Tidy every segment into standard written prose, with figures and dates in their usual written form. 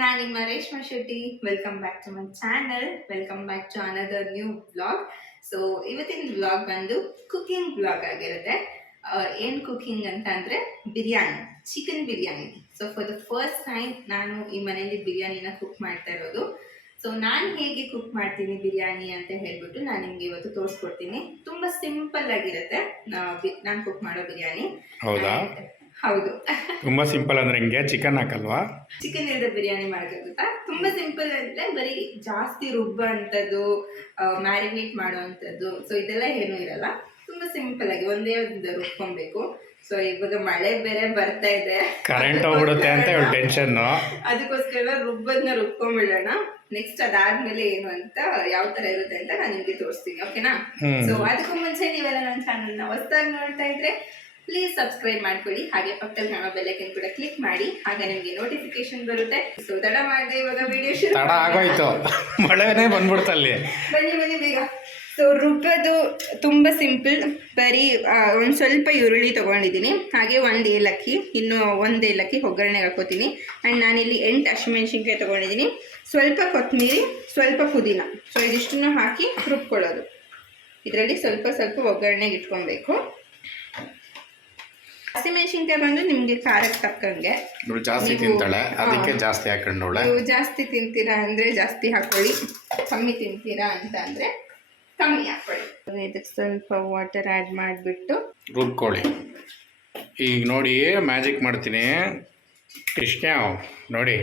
ನಾನು ನಿಮ್ಮ Reshma Shetty. Welcome back to my channel. Welcome back to another new blog. So ಇವತ್ತಿನ blog ಬಂದು cooking blog ಆಗಿರುತ್ತೆ. ಏನು ಕುಕಿಂಗ್ ಅಂತ ಅಂದರೆ biryani, chicken biryani. So for the first time ನಾನು ಈ ಮನೆಯಲ್ಲಿ ಬಿರಿಯಾನಿನ ಕುಕ್ ಮಾಡ್ತಾ ಇರೋದು. ಸೊ ನಾನು ಹೇಗೆ ಕುಕ್ ಮಾಡ್ತೀನಿ ಬಿರಿಯಾನಿ ಅಂತ ಹೇಳ್ಬಿಟ್ಟು ನಾನು ನಿಮಗೆ ಇವತ್ತು ತೋರಿಸ್ಕೊಡ್ತೀನಿ. ತುಂಬ ಸಿಂಪಲ್ ಆಗಿರುತ್ತೆ ನಾನು ಕುಕ್ ಮಾಡೋ ಬಿರಿಯಾನಿ. ಹೌದಾ? ಹೌದು. ತುಂಬಾ ಸಿಂಪಲ್ ಅಂದ್ರೆ ಹಿಂಗೆ ಚಿಕನ್ ಹಾಕಲ್ವಾ? ಚಿಕನ್ ಇಲ್ಲದೆ ಬಿರಿಯಾನಿ ಮಾಡೋಕ್ಕಾಗುತ್ತಾ? ತುಂಬಾ ಸಿಂಪಲ್ ಅಂದ್ರೆ ಬರೀ ಜಾಸ್ತಿ ರುಬ್ಬೋ ಅಂಥದ್ದು, ಮ್ಯಾರಿನೇಟ್ ಮಾಡೋ ಅಂಥದ್ದು, ಸೊ ಇದೆಲ್ಲ ಏನೂ ಇರಲ್ಲ. ತುಂಬಾ ಸಿಂಪಲ್ ಆಗಿ ಒಂದೇ ಒಂದು ರುಬ್ಕೊಬೇಕು. ಸೊ ಇವಾಗ ಮಳೆ ಬೇರೆ ಬರ್ತಾ ಇದೆ, ಕರೆಂಟ್ ಹೋಗ್ಬಿಡುತ್ತೆ ಅಂತ ಹೇಳಿ ಟೆನ್ಷನ್. ಅದಕ್ಕೋಸ್ಕರ ರುಬ್ಬದ್ನ ರುಬ್ಕೊಂಡ್ಬಿಡೋಣ. ನೆಕ್ಸ್ಟ್ ಅದಾದ್ಮೇಲೆ ಏನು ಅಂತ ಯಾವ ತರ ಇರುತ್ತೆ ಅಂತ ನಾನು ನಿಮ್ಗೆ ತೋರಿಸ್ತೀನಿ, ಓಕೆನಾ? ಸೊ ಅದಕ್ಕೂ ಮುಂಚೆ ನೀವೆಲ್ಲ ನನ್ನ ಚಾನಲ್ನ ಹೊಸದಾಗಿ ನೋಡ್ತಾ ಇದ್ರೆ ಪ್ಲೀಸ್ ಸಬ್ಸ್ಕ್ರೈಬ್ ಮಾಡ್ಕೊಳ್ಳಿ. ಹಾಗೆ ಪಕ್ಕದಲ್ಲಿ ಕಾಣೋ ಬೆಲ್ ಐಕನ್ ಕೂಡ ಕ್ಲಿಕ್ ಮಾಡಿ, ಹಾಗೆ ನಿಮಗೆ ನೋಟಿಫಿಕೇಶನ್ ಬರುತ್ತೆ. ಸೊ ತಡ ಮಾಡದೆ ಇವಾಗ ವಿಡಿಯೋ ಶುರು. ತಡ ಆಗೋಯ್ತು, ಮಳೆನೇ ಬಂದ್ಬಿಡ್ತಲ್ಲಿ. ಬನ್ನಿ ಬೇಗ. ಸೊ ರುಬ್ಬೋದು ತುಂಬ ಸಿಂಪಲ್. ಬರೀ ಒಂದು ಸ್ವಲ್ಪ ಈರುಳ್ಳಿ ತೊಗೊಂಡಿದ್ದೀನಿ, ಹಾಗೆ ಒಂದು ಏಲಕ್ಕಿ, ಇನ್ನು ಒಂದು ಏಲಕ್ಕಿ ಒಗ್ಗರಣೆಗೆ ಹಾಕೋತೀನಿ. ಆ್ಯಂಡ್ ನಾನಿಲ್ಲಿ 8 ಹಸಿಮೆಣ್ಸಿನ್ಕಾಯಿ ತೊಗೊಂಡಿದ್ದೀನಿ, ಸ್ವಲ್ಪ ಕೊತ್ತಂಬರಿ, ಸ್ವಲ್ಪ ಪುದೀನ. ಸೊ ಇದಿಷ್ಟನ್ನು ಹಾಕಿ ರುಬ್ಕೊಳ್ಳೋದು. ಇದರಲ್ಲಿ ಸ್ವಲ್ಪ ಸ್ವಲ್ಪ ಒಗ್ಗರಣೆಗೆ ಇಟ್ಕೊಬೇಕು. ಹಸಿಮೆಣ್ಸಿನ್ಕಾಯಿ ಬಂದು ನಿಮಗೆ ಖಾರಕ್ಕೆ ತಕ್ಕಂಗೆ. ಜಾಸ್ತಿ ತಿಂತಾಳೆ ಅದಕ್ಕೆ ಜಾಸ್ತಿ ಹಾಕೊಂಡವಳೆ. ನೀವು ಜಾಸ್ತಿ ತಿಂತೀರಾ ಅಂದರೆ ಜಾಸ್ತಿ ಹಾಕೊಳ್ಳಿ, ಕಮ್ಮಿ ತಿಂತೀರಾ ಅಂತ ಅಂದರೆ ಕಮ್ಮಿ ಹಾಕೊಳ್ಳಿ. ಇದಕ್ಕೆ ಸ್ವಲ್ಪ ವಾಟರ್ ಆ್ಯಡ್ ಮಾಡಿಬಿಟ್ಟು ರುಬ್ಕೊಳ್ಳಿ. ಈಗ ನೋಡಿ ಮ್ಯಾಜಿಕ್ ಮಾಡ್ತೀನಿ, ಇಷ್ಟ ನೋಡಿ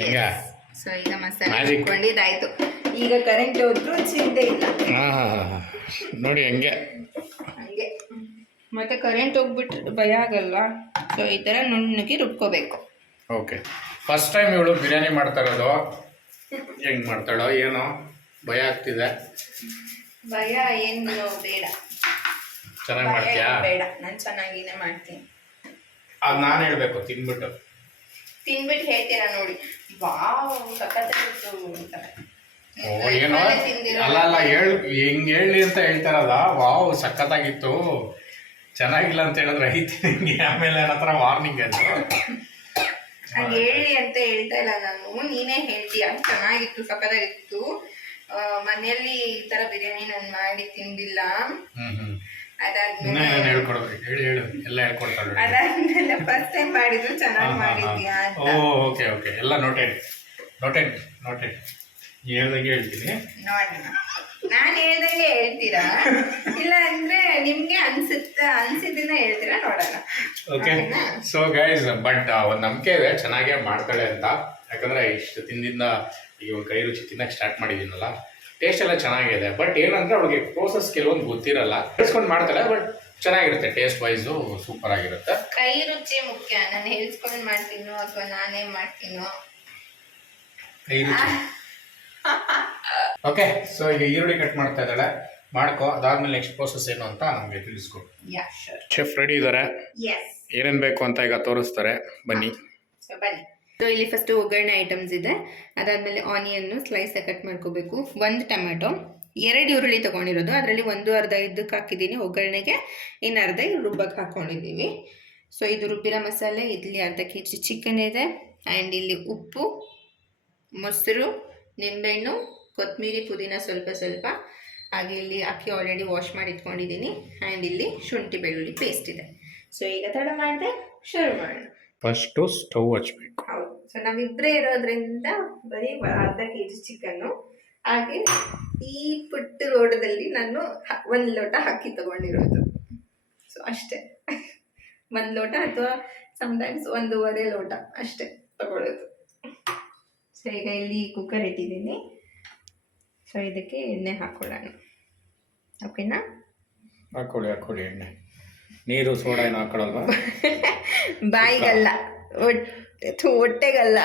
ಹೆಂಗ. ಸೊ ಈಗ ಮಸಾಲೆ ಹಾಕೊಂಡಿದ್ದಾಯ್ತು. ಈಗ ಕರೆಂಟ್ ಹೋದ್ರೂ ಚಿಂತೆ ಇಲ್ಲ. ನೋಡಿ ಹೆಂಗೆ ಹಂಗೆ. ಮತ್ತೆ ಕರೆಂಟ್ ಹೋಗ್ಬಿಟ್ರೆ ಭಯ ಆಗಲ್ವಾ? ಸೊ ಈ ಥರ ನುಣ್ಣಗೆ ರುಬ್ಕೋಬೇಕು. ಓಕೆ. ಫಸ್ಟ್ ಟೈಮ್ ಇವಳು ಬಿರಿಯಾನಿ ಮಾಡ್ತಾ ಇರೋದು. ಹೆಂಗೆ ಮಾಡ್ತಾಳೋ ಏನೋ, ಭಯ ಆಗ್ತಿದೆ. ಭಯ ಏನು ಬೇಡ, ಚೆನ್ನಾಗಿ ಮಾಡ್ತೀಯಾ? ಬೇಡ, ನಾನು ಚೆನ್ನಾಗಿನೇ ಮಾಡ್ತೀನಿ. ಅದು ನಾನು ಹೇಳ್ಬೇಕು ತಿನ್ಬಿಟ್ಟು ಹೇಳ್ತೀರಾ ನೋಡಿ, ವಾವ್ ಸಖತ್ತಾಗಿತ್ತು ಅಂತ. ಏನೋ ಅಲ್ಲ ಹೆಂಗೆ ಹೇಳಿ ಅಂತ ಹೇಳ್ತಾರಲ್ಲ. ವಾವ್ ಸಖತ್ತಾಗಿತ್ತು, ಚೆನ್ನಾಗಿಲ್ಲ ಅಂತ ಹೇಳಿದ್ರೆ ಐತಿ ನಿಂಗೆ, ಆಮೇಲೆ ನನ್ನ ಹತ್ರ ವಾರ್ನಿಂಗ್ ಅದು. ಹಂಗೆ ಹೇಳಿ ಅಂತ ಹೇಳ್ತಾ ಇಲ್ಲ ನಾನು, ನೀನೇ ಹೇಳ್ತೀಯ ಚೆನ್ನಾಗಿತ್ತು ಸಖತ್ತಾಗಿತ್ತು. ಮನೆಯಲ್ಲಿ ಈ ತರ ಬಿರಿಯಾನಿ ನಾನು ಮಾಡಿ ತಿಂದಿಲ್ಲ. ಅದಾದ್ಮೇಲೆ ಫಸ್ಟ್ ಟೈಮ್ ಮಾಡಿದ್ರು ಚೆನ್ನಾಗಿ ಮಾಡಿದ್ಯಾ ಅಂತ. ಓಕೆ ಎಲ್ಲ ನೋಟೆಡ್ ಹೇಳ್ದಂಗೆ ಹೇಳ್ತೀನಿ. ನೋಡೋಣ, ನಾನು ಹೇಳ್ದಂಗೆ ಹೇಳ್ತೀರಾ ಇಲ್ಲ ಅಂದ್ರೆ ನಿಮ್ಗೆ ಅನ್ಸಿದ್ದನ್ನ ಹೇಳ್ತೀರಾ, ನೋಡೋಣ. ಓಕೆ. ಸೊ ಗೈಸ್, ಬಟ್ ಒಂದು ನಂಬಿಕೆ ಇದೆ ಚೆನ್ನಾಗೇ ಮಾಡ್ತಾಳೆ ಅಂತ. ಯಾಕಂದ್ರೆ ಇಷ್ಟು ತಿಂದಿಂದ ಈಗ ಒಂದು ಕೈ ರುಚಿ ತಿನ್ನಕ್ಕೆ ಸ್ಟಾರ್ಟ್ ಮಾಡಿದ್ದೀನಲ್ಲ, ಟೇಸ್ಟ್ ಎಲ್ಲ ಚೆನ್ನಾಗಿದೆ. ಬಟ್ ಏನಂದ್ರೆ ಅವಳಿಗೆ ಪ್ರೋಸೆಸ್ ಕೆಲವೊಂದು ಗೊತ್ತಿರಲ್ಲ, ಹೇಳ್ಸ್ಕೊಂಡು ಮಾಡ್ತಾಳೆ. ಬಟ್ ಚೆನ್ನಾಗಿರುತ್ತೆ, ಟೇಸ್ಟ್ ವೈಸು ಸೂಪರ್ ಆಗಿರುತ್ತೆ. ಕೈ ರುಚಿ ಮುಖ್ಯ. ನಾನು ಹೇಳ್ಸ್ಕೊಂಡು ಮಾಡ್ತೀನೋ ಅಥವಾ ನಾನೇ ಮಾಡ್ತೀನೋ, ಕೈ ರುಚಿ. ಓಕೆ. ಸೊ ಈಗ ಈರುಳ್ಳಿ ಕಟ್ ಮಾಡ್ತಾ ಇದ್ದಾಳೆ, ಮಾಡ್ಕೊ. ಅದಾದ್ಮೇಲೆ ನೆಕ್ಸ್ಟ್ ಪ್ರೋಸೆಸ್ ಏನು ಅಂತ ನಮಗೆ ತಿಳಿಸ್ಕೊ. ಶೆಫ್ ರೆಡಿ ಇದ್ದಾರೆ, ಏನೇನು ಬೇಕು ಅಂತ ಈಗ ತೋರಿಸ್ತಾರೆ. ಬನ್ನಿ. ಸೊ ಇಲ್ಲಿ ಫಸ್ಟ್ ಒಗ್ಗರಣೆ ಐಟಮ್ಸ್ ಇದೆ. ಅದಾದಮೇಲೆ ಆನಿಯನ್ನು ಸ್ಲೈಸಾಗಿ ಕಟ್ ಮಾಡ್ಕೋಬೇಕು. 1 ಟೊಮೆಟೊ, 2 ಈರುಳ್ಳಿ ತೊಗೊಂಡಿರೋದು, ಅದರಲ್ಲಿ 1/2 ಇದಕ್ಕೆ ಹಾಕಿದ್ದೀನಿ ಒಗ್ಗರಣೆಗೆ, ಇನ್ನು ಅರ್ಧ ರುಬ್ಬಕ್ಕೆ ಹಾಕ್ಕೊಂಡಿದ್ದೀವಿ. ಸೊ ಇದು ರುಬ್ಬಿರೋ ಮಸಾಲೆ. ಇಲ್ಲಿ ಅರ್ಧ kg ಚಿಕನ್ ಇದೆ. ಆ್ಯಂಡ್ ಇಲ್ಲಿ ಉಪ್ಪು, ಮೊಸರು, ನಿಂಬೆಹಣ್ಣು, ಕೊತ್ತಂಬರಿ, ಪುದೀನ ಸ್ವಲ್ಪ. ಹಾಗೆ ಇಲ್ಲಿ ಅಕ್ಕಿ ಆಲ್ರೆಡಿ ವಾಶ್ ಮಾಡಿ ಇಟ್ಕೊಂಡಿದ್ದೀನಿ. ಆ್ಯಂಡ್ ಇಲ್ಲಿ ಶುಂಠಿ ಬೆಳ್ಳುಳ್ಳಿ ಪೇಸ್ಟ್ ಇದೆ. ಸೊ ಈಗ ತಡ ಮಾಡಿದೆ, ಶುರು ಮಾಡೋಣ. ಫಸ್ಟು ಸ್ಟವ್ ಹಚ್ಬೇಕು. ಹೌದು. ಸೊ ನಾವಿಬ್ಬರೇ ಇರೋದ್ರಿಂದ ಬರೀ ಅರ್ಧ kg ಚಿಕನ್ನು. ಹಾಗೆ ಈ ಪುಟ್ಟ ಲೋಟದಲ್ಲಿ ನಾನು 1 ಲೋಟ ಅಕ್ಕಿ ತಗೊಂಡಿರೋದು. ಸೊ ಅಷ್ಟೇ, 1 ಲೋಟ ಅಥವಾ ಸಮ್ಟೈಮ್ಸ್ 1.5 ಲೋಟ ಅಷ್ಟೇ ತಗೊಳ್ಳೋದು. ಸೊ ಈಗ ಇಲ್ಲಿ ಕುಕ್ಕರ್ ಇಟ್ಟಿದ್ದೀನಿ. ಸೊ ಇದಕ್ಕೆ ಎಣ್ಣೆ ಹಾಕೊಳ್ಳೋಣ, ಓಕೆನಾ? ಹಾಕೊಳ್ಳಿ ಎಣ್ಣೆ. ನೀರು ಸೋಡಾ ಏನು ಹಾಕೊಳ್ಳಲ್ವಾ? ಬಾಯಿಗಲ್ಲ, ಹೊಟ್ಟೆಗಲ್ಲ,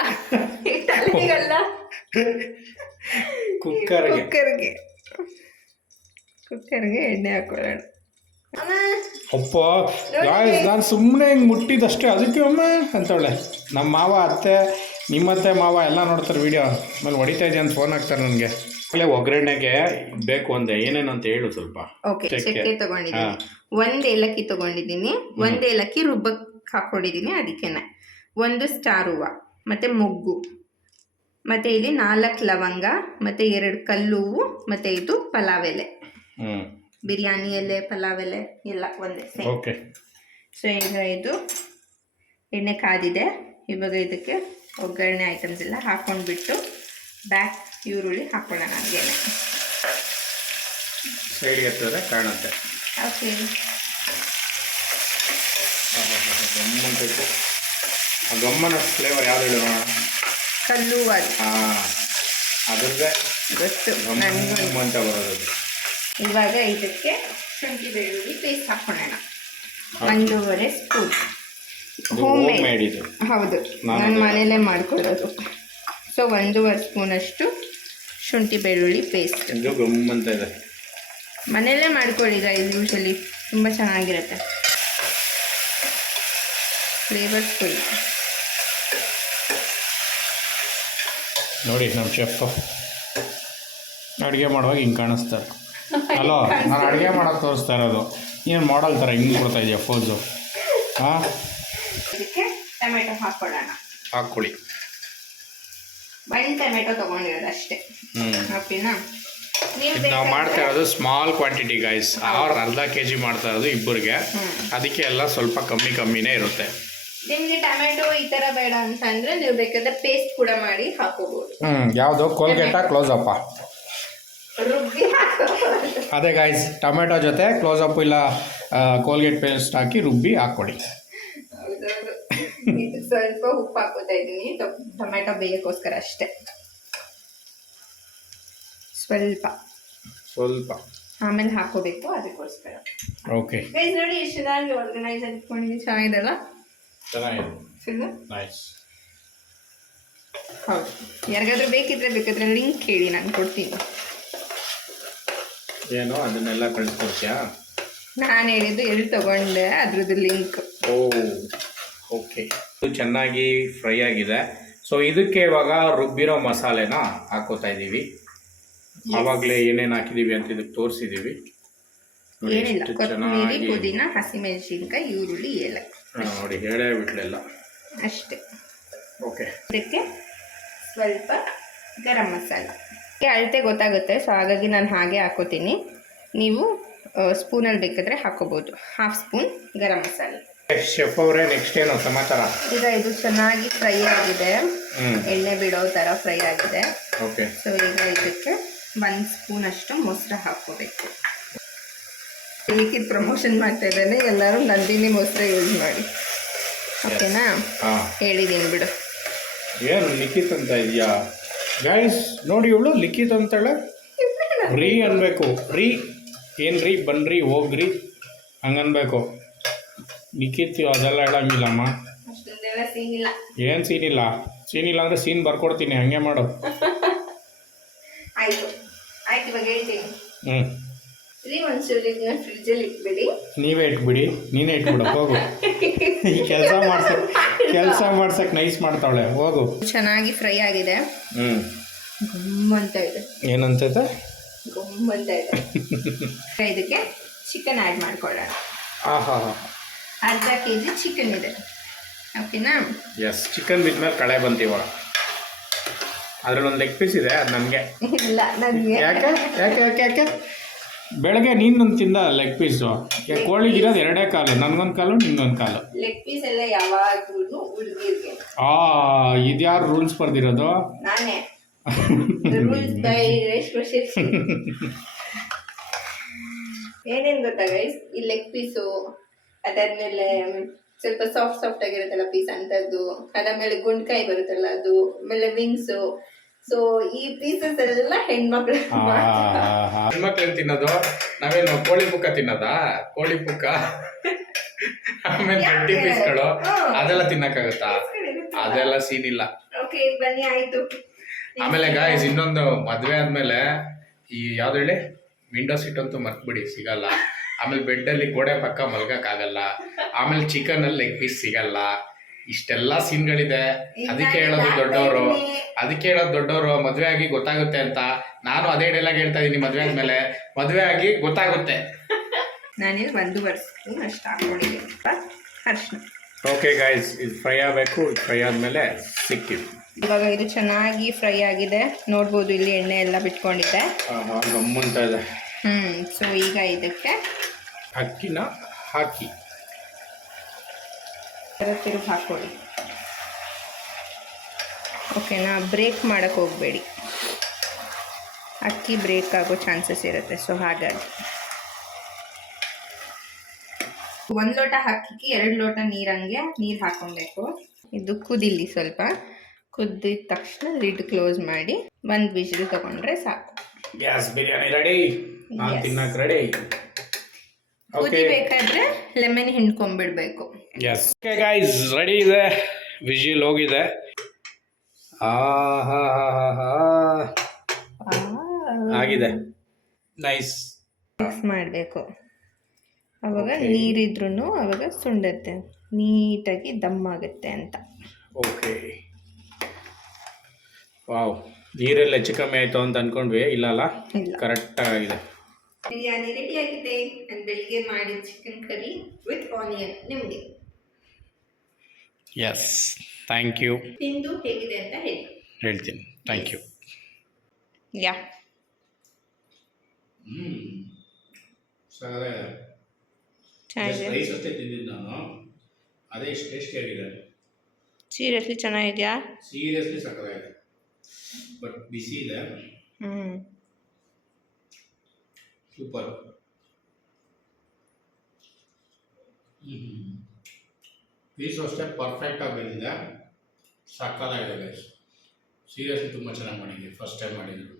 ತಲೆಗಲ್ಲ, ಕುಕ್ಕರ್ಗೆ ಎಣ್ಣೆ ಹಾಕೊಳ್ಳೋಣ. ಅಪ್ಪ ನಾನು ಸುಮ್ಮನೆ ಹಿಂಗೆ ಮುಟ್ಟಿದಷ್ಟೇ, ಅದಕ್ಕೆ ಅಮ್ಮ ಅಂತವಳೆ. ನಮ್ಮ ಮಾವ, ಅತ್ತೆ, ನಿಮ್ಮತ್ತೆ ಮಾವ ಎಲ್ಲ ನೋಡ್ತಾರೆ ವಿಡಿಯೋ. ಆಮೇಲೆ ಹೊಡಿತಾ ಇದೆಯಾ ಅಂತ ಫೋನ್ ಹಾಕ್ತಾರೆ ನನಗೆ. ಒಗ್ಗರಣೆಗೆ ಬೇಕು ಅಂದೆ, ಏನೇನು ಅಂತ ಹೇಳು ಸ್ವಲ್ಪ. ಓಕೆ, ಚಕ್ಕೆ ತಗೊಂಡಿದ್ದೀನಿ, 1 ಏಲಕ್ಕಿ ತಗೊಂಡಿದ್ದೀನಿ, 1 ಏಲಕ್ಕಿ ರುಬ್ಬಕ್ಕೆ ಹಾಕೊಂಡಿದ್ದೀನಿ. ಅದಕ್ಕೇನೆ 1 ಸ್ಟಾರ್ ಹೂವು, ಮತ್ತು ಮೊಗ್ಗು, ಮತ್ತು ಇಲ್ಲಿ 4 ಲವಂಗ ಮತ್ತು 2 ಕಲ್ಲುವು ಮತ್ತು ಇದು ಪಲಾವ್ ಎಲೆ, ಬಿರಿಯಾನಿ ಎಲೆ, ಪಲಾವ್ ಎಲೆ ಎಲ್ಲ ಒಂದೇ ಸೇಮ್. ಓಕೆ. ಸೊ ಈಗ ಇದು ಎಣ್ಣೆ ಕಾದಿದೆ. ಇವಾಗ ಇದಕ್ಕೆ ಒಗ್ಗರಣೆ ಐಟಮ್ಸ್ ಎಲ್ಲ ಹಾಕ್ಕೊಂಡ್ಬಿಟ್ಟು ಬ್ಯಾಕ್ ಈರುಳ್ಳಿ ಹಾಕ್ಕೊಳ್ಳೋಣ ಹಾಗೇನೆ. ಸೈಡ್ಗೆ ಎತ್ತಿದ್ರೆ ಕಾಣುತ್ತೆ. ಓಕೆ. ಗಮ್ಮನ ಫ್ಲೇವರ್ ಯಾವ್ದು ಹೇಳೋಣ? ಕಲ್ಲು ಅದು. ಅದ್ರದ್ದೇ ಗೊತ್ತು ನನಗೂ ಅಂತ ಬರೋದು. ಇವಾಗ ಇದಕ್ಕೆ ಶುಂಠಿ ಬೆಳ್ಳುಳ್ಳಿ ಪೇಸ್ಟ್ ಹಾಕ್ಕೊಳ್ಳೋಣ. 1.5 ಸ್ಪೂನ್. ಹೋಮ್ ಮೇಡ್ ಇದು. ಹೌದು, ನಾನು ಮನೇಲೇ ಮಾಡ್ಕೊಳ್ಳೋದು. ಸೊ 1.5 ಸ್ಪೂನಷ್ಟು ಶುಂಠಿ ಬೆಳ್ಳುಳ್ಳಿ ಪೇಸ್ಟ್. ಇದು ಗಮ್ಮಂತ ಇದೆ. ಮನೆಯಲ್ಲೇ ಮಾಡ್ಕೊಳ್ಳಿ ಗೈಸ್, ಯೂಶಲಿ ತುಂಬ ಚೆನ್ನಾಗಿರುತ್ತೆ, ಫ್ಲೇವರ್ಫುಲ್. ನೋಡಿ ನಮ್ಮ ಶೆಫ್ ಅಡುಗೆ ಮಾಡುವಾಗ ಹಿಂಗೆ ಕಾಣಿಸ್ತಾರೆ. ಅಲೋ, ನಾನು ಅಡುಗೆ ಮಾಡೋದು ತೋರಿಸ್ತಾ ಇರೋದು, ಏನು ಮಾಡಲ್ ಥರ ಹಿಂಗೆ ಕೊಡ್ತಾ ಇದೆಯಾ ಫೋಸು? ಹಾಂ, ಇದಕ್ಕೆ ಟೊಮೆಟೊ ಹಾಕ್ಕೊಳ್ಳೋಣ. ಹಾಕ್ಕೊಳ್ಳಿ. 1 ಟೊಮೆಟೊ ತೊಗೊಂಡಿರೋದು ಅಷ್ಟೇ. ಓಕೆನಾ? ನಾವು ಮಾಡ್ತಾ ಇರೋದು ಸ್ಮಾಲ್ ಕ್ವಾಂಟಿಟಿ ಗೈಸ್. ಅರ್ಧ kg ಮಾಡ್ತಾ ಇರೋದು ಇಬ್ಬರಿಗೆ, ಅದಕ್ಕೆ ಎಲ್ಲ ಸ್ವಲ್ಪ ಕಮ್ಮಿನೇ ಇರುತ್ತೆ. ನಿಮಗೆ ಟೊಮೆಟೊ ಈ ಥರ ಬೇಡ ಅಂತ ಅಂದರೆ ನೀವು ಬೇಕಾದ್ರೆ ಪೇಸ್ಟ್ ಕೂಡ ಮಾಡಿ ಹಾಕೋಬಹುದು. ಯಾವುದು? ಕೋಲ್ಗೇಟಾ ಕ್ಲೋಸಪ್ಪ? ರುಬ್ಬಿ ಹಾಕೋಬಹುದು. ಅದೇ ಗೈಸ್, ಟೊಮೆಟೊ ಜೊತೆ ಕ್ಲೋಸಪ್ ಇಲ್ಲ ಕೋಲ್ಗೇಟ್ ಪೇಸ್ಟ್ ಹಾಕಿ ರುಬ್ಬಿ ಹಾಕ್ಕೊಳ್ಳಿ. ಹೌದೌದು. ಇದು ಸ್ವಲ್ಪ ಉಪ್ಪು ಹಾಕೋತಾ ಇದ್ದೀನಿ, ಟೊಮೆಟೊ ಬೇಯಕ್ಕೋಸ್ಕರ ಅಷ್ಟೇ. ಸ್ವಲ್ಪ ಆಮೇಲೆ ಹಾಕೋಬೇಕು, ಅದಕ್ಕೋಸ್ಕರ. ಓಕೆ ಗೈಸ್ ನೋಡಿ ಎಷ್ಟು ಚೆನ್ನಾಗಿ ಆರ್ಗನೈಸ್ ಇಟ್ಕೊಂಡಿದ್ದೀನಿ. ಚೆನ್ನಾಗಿದೆಲ್ಲ? ಚೆನ್ನಾಗಿದೆ. ನೈಸ್. ಹೌದು, ಯಾರಿಗಾದ್ರೂ ಬೇಕಾದ್ರೆ ಲಿಂಕ್ ಹೇಳಿ, ನಾನು ಕೊಡ್ತೀನಿ. ಏನು ಅದನ್ನೆಲ್ಲ ಕಳಿಸ್ಕೊಡ್ತೀಯಾ? ನಾನು ಹೇಳಿದ್ದು ಎಲ್ಲಿ ತಗೊಂಡೆ ಅದ್ರದ್ದು ಲಿಂಕ್. ಓಕೆ. ಇದು ಚೆನ್ನಾಗಿ ಫ್ರೈ ಆಗಿದೆ. ಸೊ ಇದಕ್ಕೆ ಇವಾಗ ರುಬ್ಬಿರೋ ಮಸಾಲೆನ ಹಾಕೋತಾ ಇದ್ದೀವಿ. ಆವಾಗಲೇ ಏನೇನು ಹಾಕಿದ್ದೀವಿ ಅಂತ ಇದಕ್ಕೆ ತೋರಿಸಿದ್ದೀವಿ. ಏನಿಲ್ಲ, ಕೊತ್ತಂಬರಿ, ಪುದೀನ, ಹಸಿಮೆಣಸಿನ್ಕಾಯಿ, ಈರುಳ್ಳಿ, ಏಲಕ್ಕಿ. ನೋಡಿ, ಹೇಳೇ ಬಿಟ್ಲೆಲ್ಲ ಅಷ್ಟೇ. ಓಕೆ. ಇದಕ್ಕೆ ಸ್ವಲ್ಪ ಗರಂ ಮಸಾಲ. ಅಳತೆ ಗೊತ್ತಾಗುತ್ತೆ, ಸೊ ಹಾಗಾಗಿ ನಾನು ಹಾಗೆ ಹಾಕೋತೀನಿ. ನೀವು ಸ್ಪೂನಲ್ಲಿ ಬೇಕಾದರೆ ಹಾಕೋಬೋದು. 1/2 ಸ್ಪೂನ್ ಗರಂ ಮಸಾಲೆ. ಶೆಫ್ ಅವರೇ, ನೆಕ್ಸ್ಟ್ ಏನು ಸಮಾಚಾರ? ಈಗ ಇದು ಚೆನ್ನಾಗಿ ಫ್ರೈ ಆಗಿದೆ, ಎಣ್ಣೆ ಬಿಡೋ ಥರ ಫ್ರೈ ಆಗಿದೆ. ಓಕೆ. ಸೊ ಈಗ ಇದಕ್ಕೆ 1 ಸ್ಪೂನ್ ಅಷ್ಟು ಮೊಸರು ಹಾಕೋಬೇಕು. ಇದಕ್ಕೆ ಪ್ರಮೋಷನ್ ಮಾಡ್ತಾ ಇದ್ದಾನೆ, ಎಲ್ಲರೂ ನಂದಿನಿ ಮೊಸರು ಯೂಸ್ ಮಾಡಿ. ಓಕೆನಾ? ಹೇಳಿದ್ದೀನಿ ಬಿಡು. ಏನು ಲಿಖಿತ್ ಅಂತ ಇದೆಯಾ ಗೈಸ್? ನೋಡಿ, ಇವಳು ಲಿಖಿತ್ ಅಂತಾಳೆ. ರೀ ಅನ್ಬೇಕು. ರೀ ಏನ್ರಿ, ಬನ್ರಿ, ಹೋಗ್ರಿ ಹಂಗನ್ಬೇಕು. ಲಿಖಿತ್ ಅದೆಲ್ಲ ಹೇಳಂಗಿಲ್ಲಮ್ಮ. ಅಷ್ಟೊಂದೆಲ್ಲ ಸೀನ್ ಇಲ್ಲ. ಏನು ಸೀನ್ ಇಲ್ಲ ಅಂದರೆ ಸೀನ್ ಬರ್ಕೊಡ್ತೀನಿ, ಹಂಗೆ ಮಾಡು. ಆಯ್ತು ಇವಾಗ ಹೇಳ್ತೀನಿ. ರೀ ಒಂಚೂರು ಇದನ್ನ ಫ್ರಿಡ್ಜಲ್ಲಿ ಇಟ್ಬಿಡಿ. ನೀವೇ ಇಟ್ಬಿಡಿ, ನೀನೇ ಇಟ್ಬಿಡು, ಹೋಗು. ಈ ಕೆಲಸ ಮಾಡ್ಸಕ್ಕೆ ನೈಸ್ ಮಾಡ್ತಾವಳೆ, ಹೋಗು. ಚೆನ್ನಾಗಿ ಫ್ರೈ ಆಗಿದೆ. ಅಂತ ಇದೆ. ಏನಂತೈತೆ? ಅಂತ ಇದೆ. ಇದಕ್ಕೆ ಚಿಕನ್ ಆ್ಯಡ್ ಮಾಡ್ಕೊಳ್ಳೋಣ. ಅರ್ಧ kg ಚಿಕನ್ ಇದೆ. ಓಕೆನಾ? ಎಸ್. ಚಿಕನ್ ಬಿದ್ಮೇಲೆ ಕಳೆ ಬಂತೀವ. ಅದ್ರಲ್ಲಿ ಒಂದು ಲೆಗ್ ಪೀಸ್ ಇದೆ, ಅದು ನನಗೆ ಇಲ್ಲ. ನನಗೆ ಯಾಕೆ ಬೆಳಗ್ಗೆ ನೀನೊಂದು ತಿಂದ ಲೆಗ್ ಪೀಸು. ಕೋಳಿಗಿರೋದು 2 ಕಾಲು, ನನಗೊಂದು ಕಾಲು, ನಿನ್ನೊಂದು ಕಾಲು. ಲೆಗ್ ಪೀಸ್ ಎಲ್ಲ ಯಾವಾಗಲೂ ಹುಡುಗಿರ್ಗೆ. ಇದ್ಯಾರು ರೂಲ್ಸ್ ಬರ್ದಿರೋದು? ನಾನೇ. ರೂಲ್ಸ್ ಬೈ ರೇಷ್ಮೆ ಶೆಟ್ಟಿ. ಏನೇನು ಗೊತ್ತಾ ಗೈಸ್, ಈ ಲೆಗ್ ಪೀಸು, ಅದಾದ್ಮೇಲೆ ಸ್ವಲ್ಪ ಸಾಫ್ಟ್ ಆಗಿರುತ್ತಲ್ಲ ಪೀಸ್ ಅಂಥದ್ದು, ಅದಾದ್ಮೇಲೆ ಗುಂಡ್ಕಾಯಿ ಬರುತ್ತಲ್ಲ ಅದು, ಆಮೇಲೆ ವಿಂಗ್ಸು. ಸೊ ಈ ಪೀಸಸ್ ಎಲ್ಲ ಹೆಣ್ಮಕ್ಳು ತಿನ್ನೋದು. ನಾವೇನು ಕೋಳಿ ಪುಕ್ಕ ತಿನ್ನೋದಾ? ಕೋಳಿ ಪುಕ್ಕ ಆಮೇಲೆ ಗಟ್ಟಿ ಪೀಸ್ಗಳು ಅದೆಲ್ಲ ತಿನ್ನಕ್ಕಾಗತ್ತಾ? ಅದೆಲ್ಲ ಸೀನ್ ಇಲ್ಲ. ಓಕೆ, ಬನ್ನಿ, ಆಯ್ತು. ಆಮೇಲೆ ಗಾಯ್ಸ್, ಇನ್ನೊಂದು, ಮದುವೆ ಆದ್ಮೇಲೆ ಈ ಯಾವ್ದು ಹೇಳಿ, ವಿಂಡೋ ಸೀಟ್ ಅಂತೂ ಮರ್ತ್ಬಿಡಿ, ಸಿಗಲ್ಲ. ಆಮೇಲೆ ಬೆಡ್ಡಲ್ಲಿ ಗೋಡೆ ಪಕ್ಕ ಮಲ್ಗಕ್ಕಾಗಲ್ಲ. ಆಮೇಲೆ ಚಿಕನಲ್ಲಿ ಲೆಗ್ ಪೀಸ್ ಸಿಗಲ್ಲ. ಇಷ್ಟೆಲ್ಲ ಸೀನ್ಗಳಿದೆ. ಅದಕ್ಕೆ ಹೇಳೋದು ದೊಡ್ಡವರು ಮದುವೆ ಆಗಿ ಗೊತ್ತಾಗುತ್ತೆ ಅಂತ. ನಾನು ಅದೇ ಡೈಲಾಗ್ ಹೇಳ್ತಾ ಇದ್ದೀನಿ, ಮದುವೆ ಆದ್ಮೇಲೆ ಮದುವೆ ಆಗಿ ಗೊತ್ತಾಗುತ್ತೆ. ನಾನಿಲ್ಲಿ 1.5 ಸ್ಪೂನ್ ಅಷ್ಟು ಹಾಕೊಂಡಿದ್ದೀನಿ ಅರಿಶಿನ. ಓಕೆ ಗಾಯ್ಸ್, ಇದು ಫ್ರೈ ಆಗಬೇಕು. ಫ್ರೈ ಆದಮೇಲೆ ಸಿಕ್ಕಿವಿ. ಇವಾಗ ಇದು ಚೆನ್ನಾಗಿ ಫ್ರೈ ಆಗಿದೆ, ನೋಡ್ಬೋದು ಇಲ್ಲಿ ಎಣ್ಣೆ ಎಲ್ಲ ಬಿಟ್ಕೊಂಡಿದೆ. ಗಮ್ಮಂತ ಇದೆ. ಸೊ ಈಗ ಇದಕ್ಕೆ ಅಕ್ಕಿನ ಹಾಕಿ ತಿರುಗಿ ಹಾಕೊಳ್ಳಿ. ಓಕೆನಾ, ಬ್ರೇಕ್ ಮಾಡೋಕ್ಕೆ ಹೋಗಬೇಡಿ, ಅಕ್ಕಿ ಬ್ರೇಕ್ ಆಗೋ ಚಾನ್ಸಸ್ ಇರುತ್ತೆ. ಸೊ ಹಾಗಾಗಿ 1 ಲೋಟ ಅಕ್ಕಿಗೆ 2 ಲೋಟ ನೀರು ಹಾಕೊಬೇಕು. ಇದು ಕುದಿಲಿ, ಸ್ವಲ್ಪ ಕುದ್ದಿದ ತಕ್ಷಣ ಲಿಡ್ ಕ್ಲೋಸ್ ಮಾಡಿ 1 ವಿಜಿಲ್ ತಗೊಂಡ್ರೆ ಸಾಕು. ಗ್ಯಾಸ್ ಬಿರಿಯಾನಿ ರೆಡಿ, ನಾನು ತಿನ್ನಕ್ಕೆ ರೆಡಿ. ಕುದಿಬೇಕಾದ್ರೆ ಲೆಮನ್ ಹಿಂಡ್ಕೊಂಡ್ಬಿಡ್ಬೇಕು. ಎಸ್ ಓಕೆ ಗೈಸ್, ರೆಡಿ ಇದೆ, ವಿಜಿಲ್ ಹೋಗಿದೆ. ಆಗಿದೆ, ನೈಸ್. ಮಿಕ್ಸ್ ಮಾಡಬೇಕು, ಅವಾಗ ನೀರಿದ್ರೂ ಅವಾಗ ಸುಂಡತ್ತೆ, ನೀಟಾಗಿ ದಮ್ ಆಗುತ್ತೆ ಅಂತ. ಓಕೆ, ವಾವ್, ನೀರೆಲ್ಲ ಹೆಚ್ಚು ಕಮ್ಮಿ ಆಯಿತು ಅಂತ ಅಂದ್ಕೊಂಡ್ವಿ, ಇಲ್ಲ ಕರೆಕ್ಟಾಗಿದೆ. ಬಿರಿಯಾನಿ ರೆಡಿ ಆಗಿದೆ. ನಾನು ಬೆಳಿಗ್ಗೆ ಮಾಡಿದ ಚಿಕನ್ ಕರಿ ವಿತ್ ಆನಿಯನ್ ನಿಮಗೆ. Yes, thank you. ತಿಂದು ಹೇಗಿದೆ ಅಂತ ಹೇಳ್ತೀನಿ. Thank you. ಯಾ ರೈಸ್ ಅಷ್ಟೇ ತಿಂದಿದ್ದು ನಾನು, ಅದೇ ಎಷ್ಟು ಟೇಸ್ಟಿಯಾಗಿದೆ. ಸೀರಿಯಸ್ಲಿ ಚೆನ್ನಾಗಿದೆಯಾ? ಸೀರಿಯಸ್ಲಿ ಸಕ್ಕತ್ತಾಗಿದೆ, ಬಟ್ ಬಿಸಿ ಇದೆ. ಸೂಪರ್. ಪೀಸು ಅಷ್ಟೇ ಪರ್ಫೆಕ್ಟಾಗಿ ಬಂದಿದೆ, ಸಕ್ಕತ್ತಾಗಿದೆ ಗೈಸ್. ಸೀರಿಯಸ್ಲಿ ತುಂಬ ಚೆನ್ನಾಗಿ ಮಾಡಿದ್ದೀವಿ, ಫಸ್ಟ್ ಟೈಮ್ ಮಾಡಿದ್ರು.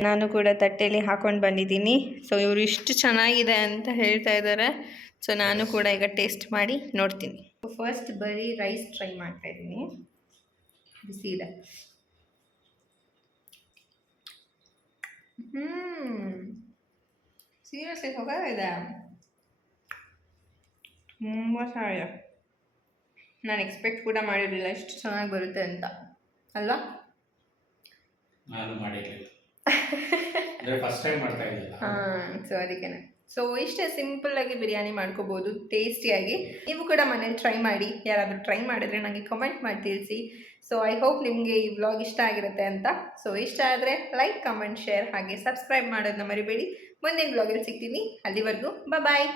ನಾನು ಕೂಡ ತಟ್ಟೆಯಲ್ಲಿ ಹಾಕೊಂಡು ಬಂದಿದ್ದೀನಿ. ಸೊ ಇವರು ಇಷ್ಟು ಚೆನ್ನಾಗಿದೆ ಅಂತ ಹೇಳ್ತಾ ಇದ್ದಾರೆ. ಸೊ ನಾನು ಕೂಡ ಈಗ ಟೇಸ್ಟ್ ಮಾಡಿ ನೋಡ್ತೀನಿ. ಫಸ್ಟ್ ಬರೀ ರೈಸ್ ಟ್ರೈ ಮಾಡ್ತಾ ಇದ್ದೀನಿ, ಬಿಸಿ ಇದೆ. ಸೀರಿಯಸ್ಲಿ ಹೋಗಿದೆ, ತುಂಬ ಚೆನ್ನಾಗಿದೆ. ನಾನು ಎಕ್ಸ್ಪೆಕ್ಟ್ ಕೂಡ ಮಾಡಿರಲಿಲ್ಲ ಇಷ್ಟು ಚೆನ್ನಾಗಿ ಬರುತ್ತೆ ಅಂತ, ಅಲ್ವಾ? ನಾನು ಮಾಡಿರಲಿಲ್ಲ, ಫಸ್ಟ್ ಟೈಮ್ ಮಾಡ್ತಾ ಇದ್ದಿಲ್ಲ. ಸೊ ಅದಕ್ಕೇನೆ. ಸೊ ಇಷ್ಟೇ ಸಿಂಪಲ್ಲಾಗಿ ಬಿರಿಯಾನಿ ಮಾಡ್ಕೋಬೋದು ಟೇಸ್ಟಿಯಾಗಿ. ನೀವು ಕೂಡ ಮನೇಲಿ ಟ್ರೈ ಮಾಡಿ, ಯಾರಾದರೂ ಟ್ರೈ ಮಾಡಿದ್ರೆ ನನಗೆ ಕಮೆಂಟ್ ಮಾಡಿ ತಿಳಿಸಿ. ಸೊ ಐ ಹೋಪ್ ನಿಮಗೆ ಈ ವ್ಲಾಗ್ ಇಷ್ಟ ಆಗಿರುತ್ತೆ ಅಂತ. ಸೊ ಇಷ್ಟ ಆದರೆ ಲೈಕ್, ಕಮೆಂಟ್, ಶೇರ್ ಹಾಗೆ ಸಬ್ಸ್ಕ್ರೈಬ್ ಮಾಡೋದನ್ನ ಮರಿಬೇಡಿ. ಮುಂದಿನ ವ್ಲಾಗಲ್ಲಿ ಸಿಗ್ತೀನಿ, ಅಲ್ಲಿವರೆಗೂ ಬಾಯ್.